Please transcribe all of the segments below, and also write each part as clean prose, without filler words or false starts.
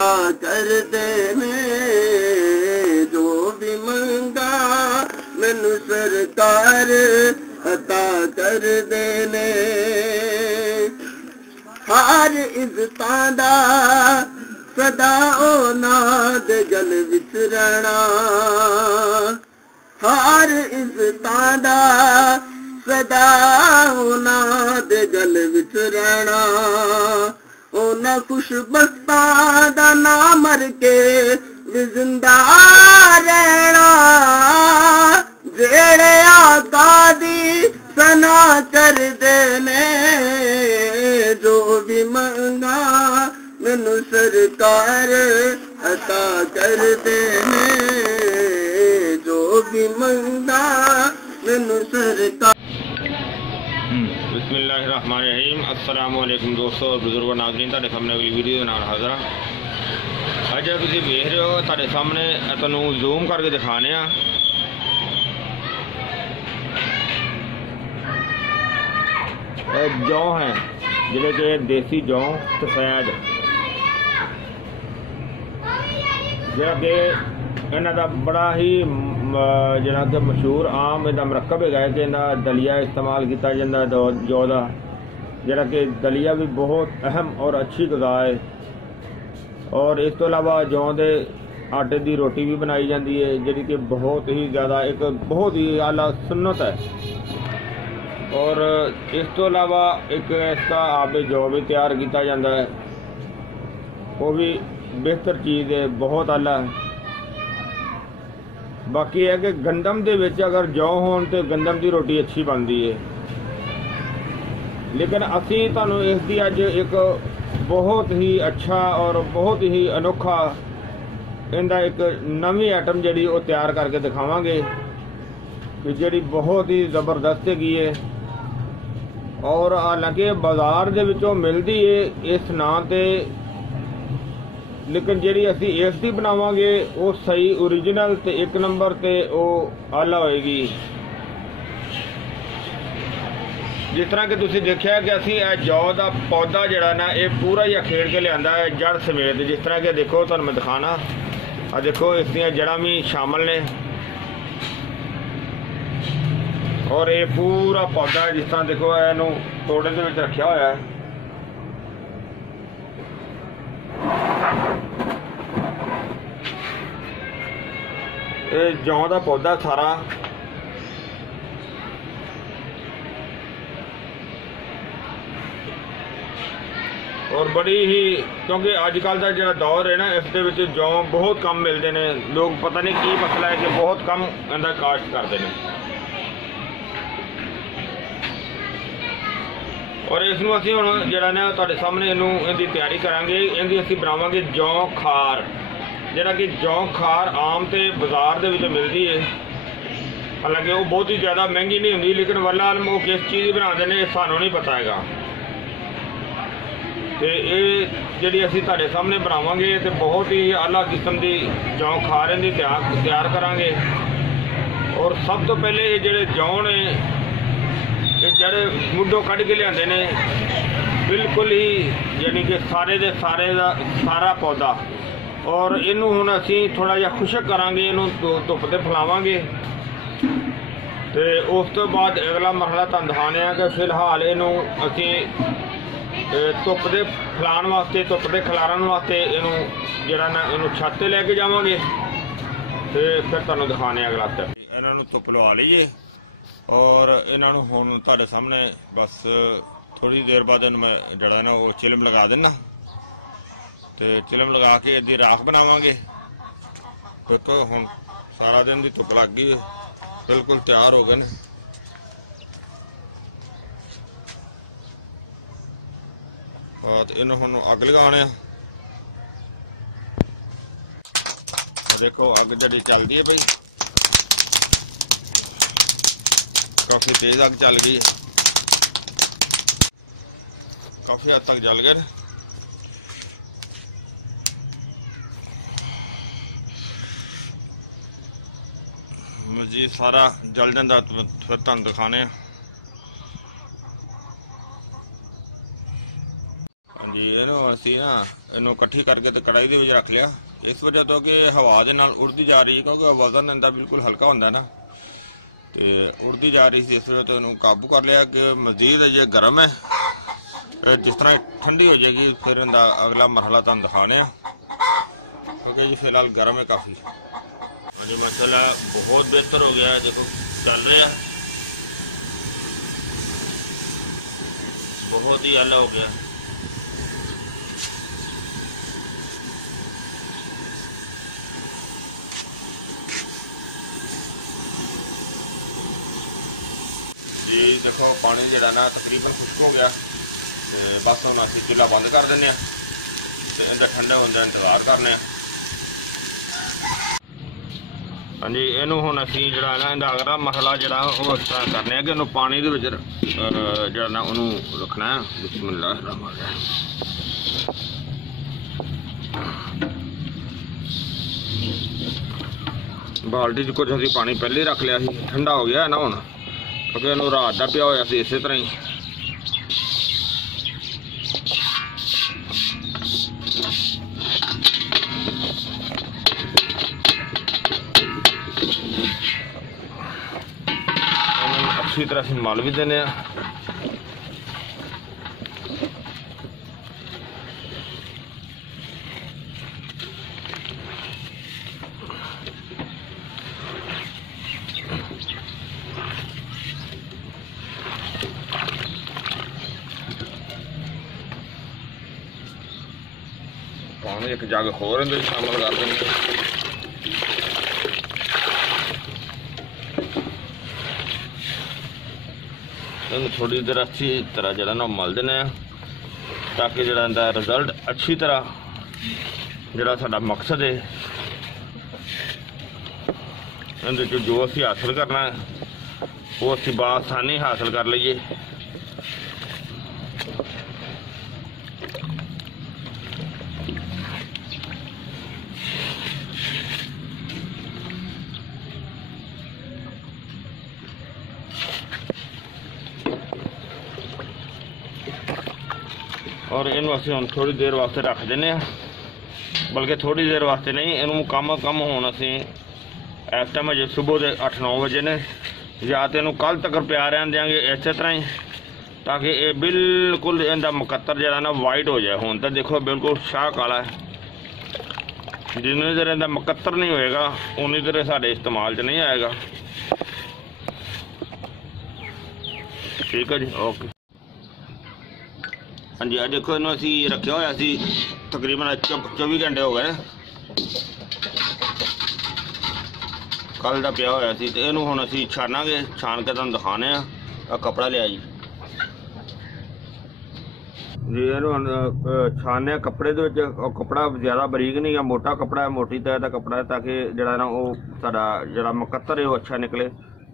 कर देने जो भी मंगा मैनू सरकार अता कर देने। हर इज्जतां दा सदा औलाद गल विच रहना, हर इज्जतां दा सदा औलाद गल विच रहना। उन्हें खुशबख्तां दा ना मर के भी जिंदा रहना, जेड़े आका दी सना कर देने जो भी मंगा मैनू सरकार अता कर देने, जो भी मंगा मैनू सरकार। बिस्मिल्लाहिर्रहमानिर्रहीम। अस्सलामुअलैकुम दोस्तों और बुजुर्गों नाज़रीन, तुहाडे सामने अगली वीडियो नाल हाज़र हां। अज तुसीं वेख रहे हो तुहाडे सामने तुहानूं जूम करके दिखाने आ जौ है जिहड़े कि देसी जौ सफैद, जिहड़ा कि इन्हां दा बड़ा ही जिहड़ा कि मशहूर आम इहदा मरकब है कि इहदा दलिया इस्तेमाल किया जाता जौ का, जिहड़ा कि दलिया भी बहुत अहम और अच्छी गज़ा है। और इस तो अलावा जौ के आटे की रोटी भी बनाई जाती है जिहड़ी कि बहुत ही ज़्यादा एक बहुत ही आला सुन्नत है। और इस तो अलावा एक ऐसा आबे जौ भी तैयार किया जाता है, वो भी बेहतर चीज़ है, बहुत आला है। बाकी है कि गंदम दे विच अगर जौ होण तो गंदम की रोटी अच्छी बनती है, लेकिन असी तुहानूं इसकी अज एक बहुत ही अच्छा और बहुत ही अनोखा इनका एक नवी आइटम जिहड़ी वो तैयार करके दिखावांगे, जिहड़ी बहुत ही जबरदस्त है। और हालांकि बाजार दे विचों मिलदी है इस नाम ते, लेकिन जिहड़ी असी इसकी बनावांगे वो सही ओरिजिनल ते एक नंबर ते वो आला होएगी। जिस तरह कि तुसीं देखिया कि असी जौ का पौधा जिहड़ा ना ये पूरा ही अखेड़ के लिआंदा है जड़ समेत। जिस तरह कि देखो तुहानूं मैं दिखाना, आ देखो इसदियां जड़ां भी शामिल ने और ये पूरा पौधा जिस तरह देखो इहनूं तोड़े दे विच रखिया होया है। ये जौ का पौधा सारा और बड़ी ही, क्योंकि अजकल का जो दौर है ना इस दे विच जौ बहुत कम मिलते हैं। लोग पता नहीं की मसला है कि बहुत कम इनका काश्त करते हैं। और इसनूं असीं हुण जिहड़ा ना तुहाडे सामने इहदी तैयारी करांगे। इहदी असीं बनावांगे जौ खार, जिहड़ा कि जौ खार आम तो बाजार दे विच मिलदी है। हालांकि वो बहुत ही ज़्यादा महंगी नहीं होंदी, लेकिन वल्ला वो किस चीज़ बनाते हैं सानूं नहीं पता हैगा। तो ये जिहड़ी असीं तुहाडे सामने बनावांगे तो बहुत ही आला किस्म की जौ खार इहदी तैयार करांगे। और सब तो पहले ये जिहड़े जौ ने ये जड़े मुड्डों कढ़ के लिआंदे ने बिल्कुल ही, यानी कि सारे दे सारे दा सारा पौधा। और इनू हुण असीं थोड़ा जिहा खुशक करांगे, इनू धुप्प ते फैलावांगे। तो उस तो बाद अगला मरहला तुहानूं दिखाने आ कि फिलहाल इनू असीं धुप्प ते फैलाण वास्ते, धुप्प ते खिलारन वास्ते इनू जिहड़ा ना इनू छत ते लैके जावांगे। तो फिर तुहानूं दिखाने अगला स्टैप। इन्हां नूं धुप्प लवा लईए और इन्हों हुण तुहाडे सामने बस थोड़ी देर बाद इन्हूं मैं जिहड़ा ना वो चिलम लगा देना। तो चिलम लगा के इहदी राख बनावांगे। देखो हुण सारा दिन दी धुप्प लग गई है, बिल्कुल तैयार हो गए ने। और इन्हूं हुण अग लगाने, देखो अग जिहड़ी चलदी है पई, काफ़ी तेज़ अग चल गई है, काफ़ी हद तक जल गए। मजीद सारा जल जाता फिर तुहानूं दिखाने। हाँ जी जी इनू असी ना इनू इकट्ठी करके तो कढ़ाई दे विच रख लिया, इस वजह तो कि हवा दे नाल उड़दी जा रही है, क्योंकि वजन इनका बिल्कुल हल्का होंदा ना, तो उड़दी जा रही थी, इस वजह तो इनू काबू कर लिया कि मजीद ये गर्म है, जिस तरह ठंडी हो जाएगी फिर इनका अगला मरहला तुहानू दिखाने, क्योंकि जी फिलहाल गर्म है काफ़ी। हाँ जी माशाल्लाह बहुत बेहतर हो गया है, देखो चल रहा है, बहुत ही आला हो गया। जी देखो पानी जड़ा ना तकरीबन खुश्क हो गया, तो बस हम असी चूल्हा बंद कर दें, तो इनके ठंडे होने इंतजार करने। हाँ जी इनू हुण असी जड़ा ना इनका अगला मसला जड़ा वो इस तरह करने कि इनू पानी दे विच जड़ा ना उन्हू रखना है। बिस्मिल्लाह बाल्टी च कुछ असी पानी पहले ही रख लिया, ठंडा हो गया है ना हुण, क्योंकि इनू रात का पिया होया सी इसे तरह ही। अच्छी तरह से मल भी देने। पानी एक जग होर इहदे शामिल कर देंगे। थोड़ी देर अच्छी तरह जरा ना मल देने, ताकि जरा इनका रिजल्ट अच्छी तरह जरा साडा मकसद है इहदे च जो असीं हासिल करना है वो असीं बआसानी हासिल कर लीए। और इनू असीं हुण थोड़ी देर वास्ते रख देने, बल्कि थोड़ी देर वास्ते नहीं, इनू कम होने असीं इस टाइम अजे सुबह के 8-9 बजे ने, या तो इनू कल तक प्या रहन देंगे इस तरह ही, ताकि ये बिल्कुल इनका मुकत्तर जरा ना वाइट हो जाए। हुण तो देखो बिल्कुल शाह काला है, जिन्नी देर इनका मुकत्तर नहीं होएगा उन्नी देर साडे इस्तेमाल च नहीं आएगा। ठीक है जी, ओके। हाँ जी अज देखो इनू असी रखा होया सी तकरीबन 24 घंटे हो गए, कल का पिया होया सी, तो इनू हुण असी छानांगे, छान के तुहानू दिखाने आ। कपड़ा लिया जी जी इनू छाने कपड़े दे विच, कपड़ा ज़्यादा बरीक नहीं है, मोटा कपड़ा है, मोटी तह का कपड़ा है, ताकि जड़ा ना वो साडा जड़ा मुकत्तर है वो अच्छा निकले।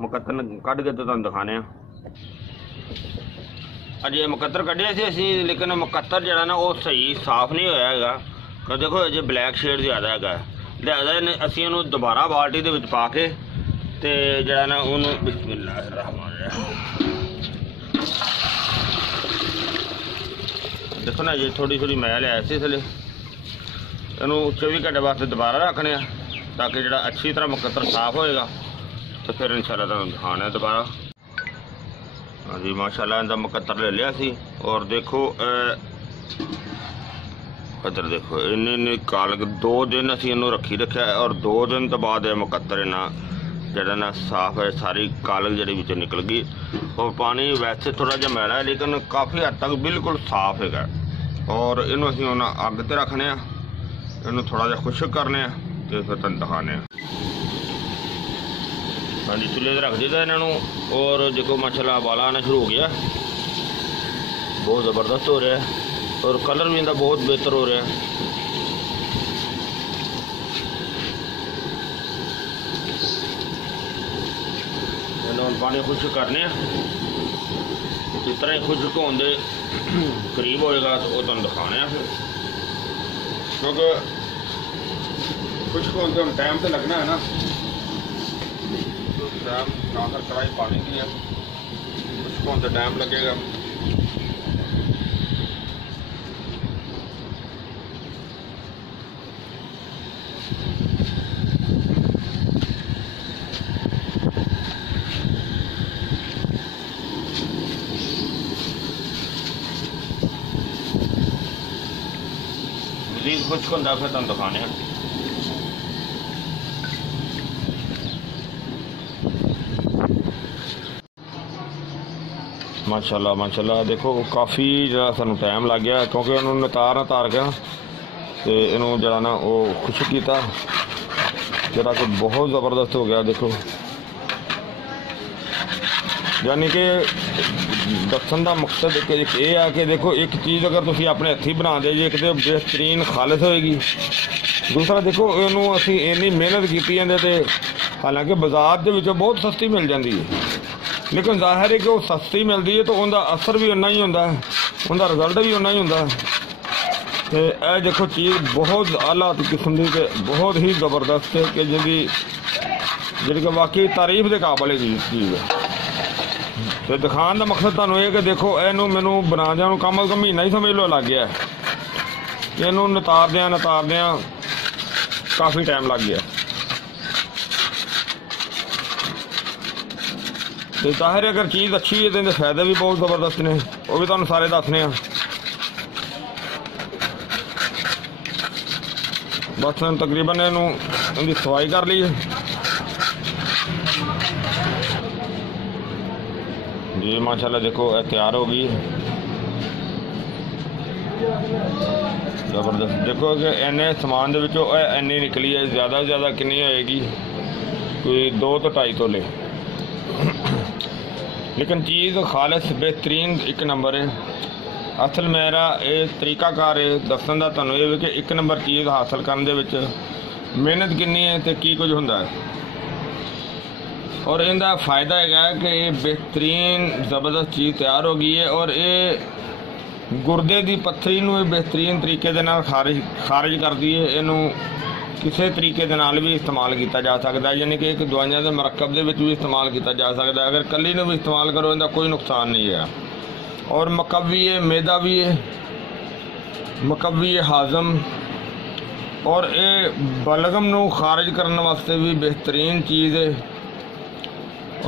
मुकत्तर कढ़ के तो तुहानू दिखाने आ। अजे मुकत्तर कढ़िया सी असी, लेकिन मुकत्तर जड़ा ना वो सही साफ नहीं होया हैगा, तो देखो अजे ब्लैक शेड ज़्यादा हैगा, लिहाजा असी इनू दोबारा बाल्टी दे विच पा के ते जड़ा ना उन्हू बिस्मिल्लाहिर्रहमानिर्रहीम, देखो ना ये थोड़ी थोड़ी मैल है ऐसे थले, इनू 24 घंटे वास्ते दोबारा रखने, ताकि जड़ा अच्छी तरह मुकत्तर साफ होएगा, तो फिर इंशाल्लाह तुहानू दिखाना है दोबारा। हाँ जी माशाल्लाह इनका मुकत्तर ले लिया सी, और देखो इधर देखो इन्नी कालक 2 दिन असी इनू रखी रखा है, और 2 दिन तो बाद मुकत्तर इन्ना जड़ा ना साफ है, सारी कालक जड़ी विच निकल गई। और पानी वैसे थोड़ा जहा मैला है, लेकिन काफ़ी हद तक बिल्कुल साफ है। और इनू असी हुण अग ते रखने, इनू थोड़ा जहा खुश्क करने, तो फिर तुहानू दिखाने। हाँ जी चूल्हे पर रख दिता इन्हों, और देखो माशाल्लाह उबाला आना शुरू हो गया, बहुत ज़बरदस्त हो रहा है, और कलर भी इनका बहुत बेहतर हो रहा है। इन्होंने पानी खुश्क करने, जिस तरह ही खुश्क होने करीब होएगा तो वो तुहानू दिखाने फिर, क्योंकि खुश्क होने तो टाइम तो लगना है ना, आकर कढ़ाई पानी की है, उसको तो टाइम लगेगा। खुश्क होंदा फिर तुहानूं दिखाने। माशाल्लाह माशाल्लाह देखो काफ़ी जरा सानूं टाइम लग गया क्योंकि उन्होंने तार के ना तो इनू जरा ना वो खुश्क किया जरा कि बहुत ज़बरदस्त हो गया। देखो यानी कि दसन का मकसद एक ये आ कि देखो एक चीज़ अगर तुम अपने हथी बना दे जी एक तो बेहतरीन खालिस होएगी, दूसरा देखो इनू असी इन्नी मेहनत की तो हालांकि बाजार के विचों बहुत सस्ती मिल जाती है, लेकिन जाहिर है कि वो सस्ती मिलती है तो उनका असर भी उन्ना ही होंदा, उनका रिजल्ट भी उन्ना ही होंदा। तो यह देखो चीज़ बहुत आला किस्म की कि बहुत ही ज़बरदस्त है कि जी वाकई तारीफ के काबिल चीज़ है। तो दिखाने का मकसद तुहानूं ये कि देखो इनू मैनू बनादियां नूं कम अज कम महीना ही समझ लो लग गया, इनू नतारदियां काफ़ी टाइम लग गया। तो जाहिर अगर चीज़ अच्छी है तो इनके फायदे भी बहुत ज़बरदस्त ने, वो भी तुहानूं सारे दसने। बस तकरीबन इनकी सफाई कर ली है जी माशाल्लाह। देखो यह तैयार हो गई ज़बरदस्त। देखो कि इन्ने समान के विचों इन्नी निकली है, ज़्यादा से ज़्यादा कितनी होएगी कोई 2 तो 2.5 तोले, लेकिन चीज़ खालिस बेहतरीन एक नंबर है। असल मेरा ये तरीकाकार है दसन का तुहानूं ये कि एक नंबर चीज़ हासिल करने दे विच मेहनत कितनी है तो की कुछ होंदा है। और इनका फ़ायदा है कि ये बेहतरीन ज़बरदस्त चीज़ तैयार हो गई है और ये गुर्दे की पत्थरी नूं बेहतरीन तरीके दे नाल खारिज करती है। इनू किसी तरीके दे नाल भी इस्तेमाल किया जा सकता है, यानी कि एक दवाइयां के मरकब के भी इस्तेमाल किया जा सकता है। अगर कली भी इस्तेमाल करो इनका कोई नुकसान नहीं है। और मकवी है, मैदा भी है, मकवी है हाजम, और ये बलगम नूं खारिज करने वास्ते भी बेहतरीन चीज़ है।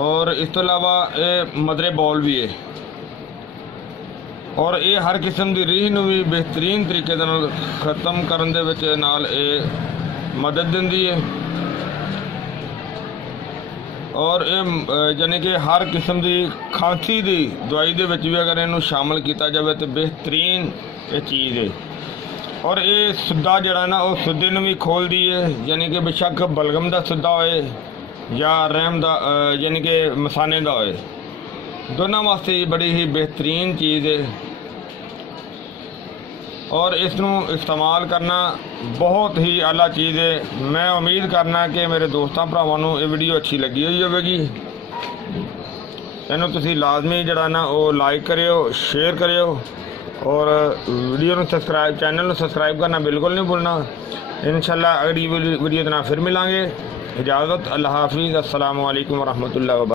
और इस तो अलावा ये मदरे बॉल भी है और ये हर किस्म की रीह नूं भी बेहतरीन तरीके दे नाल खत्म करन दे विच नाल ये मदद दिंदी है। और ये यानी कि हर किस्म की खांसी की दवाई दे विच भी अगर इनू शामिल किया जाए तो बेहतरीन ये चीज़ है। और ये सुद्धा जड़ा ना वो सुद्धे नूं भी खोलती है, यानी कि बेशक बलगम का सुद्धा होए या रहम दा यानी कि मसाने का होए, दोनों वास्ते बड़ी ही बेहतरीन चीज़ है। और इसनू इस्तेमाल करना बहुत ही आला चीज़ है। मैं उम्मीद करना कि मेरे दोस्तों भरावां नूं ये वीडियो अच्छी लगी हुई होगी। इनू तुसीं लाजमी जड़ा ना वो लाइक करियो, शेयर करियो और वीडियो नूं सब्सक्राइब चैनल नूं सब्सक्राइब करना बिल्कुल नहीं भूलना। इंशाल्लाह अगली वीडियो के नाल फिर मिलांगे। इजाज़त, अल्लाह हाफिज़, अस्सलामु अलैकुम वरहमतुल्लाहि वबरकातुहू।